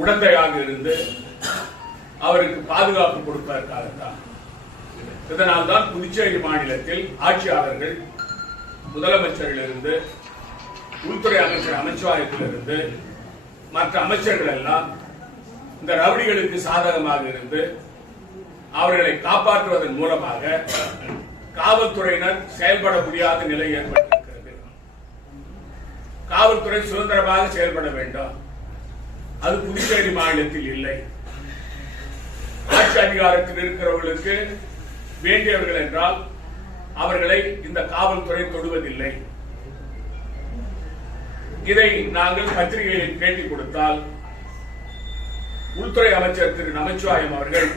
உடந்தையாக இருந்து அவருக்கு பாதுகாப்பு கொடுப்பதற்காகத்தான். இதனால் தான் புதுச்சேரி மாநிலத்தில் ஆட்சியாளர்கள் முதலமைச்சரிலிருந்து உள்துறை அமைச்சர் அமைச்சராயத்திலிருந்து மற்ற அமைச்சர்கள் எல்லாம் இந்த ரவுடிகளுக்கு சாதகமாக இருந்து அவர்களை காப்பாற்றுவதன் மூலமாக காவல்துறையினர் செயல்பட முடியாத நிலை ஏற்பட்டிருக்கிறது. காவல்துறை சுதந்திரமாக செயல்பட வேண்டும். அது புதுச்சேரி மாநிலத்தில் இல்லை. ஆட்சி அதிகாரத்தில் இருக்கிறவர்களுக்கு வேண்டியவர்கள் என்றால் அவர்களை இந்த காவல்துறை தொடுவதில்லை. இதை நாங்கள் பத்திரிகையில் பேட்டி கொடுத்தால் உள்துறை அமைச்சர் திரு நமச்சிவாயம் அவர்கள்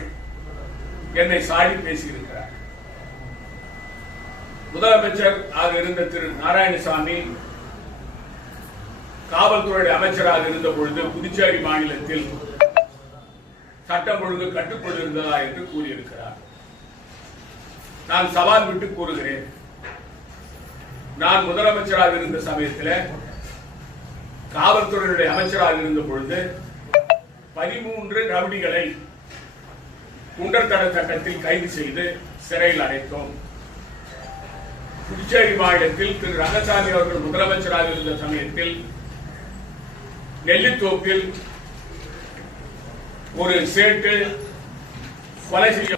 என்னை சாடி பேசியிருக்கிறார். முதலமைச்சர் ஆக இருந்த திரு நாராயணசாமி காவல்துறை அமைச்சராக இருந்த பொழுது புதுச்சேரி மாநிலத்தில் சட்டம் ஒழுங்கு கட்டுக்குள் இருந்ததா என்று கூறியிருக்கிறார். நான் சவால் விட்டு கூறுகிறேன். நான் முதலமைச்சராக இருந்த சமயத்தில் காவல்துறையுடைய அமைச்சராக இருந்த பொழுது பதிமூன்று ரவுடிகளை குண்டர் தட சட்டத்தில் கைது செய்து சிறையில் அடைத்தோம். புதுச்சேரி மாநிலத்தில் திரு ரங்கசாமி அவர்கள் முதலமைச்சராக இருந்த சமயத்தில் நெல்லித்தோப்பில் ஒரு சேட்டு கொலை செய்ய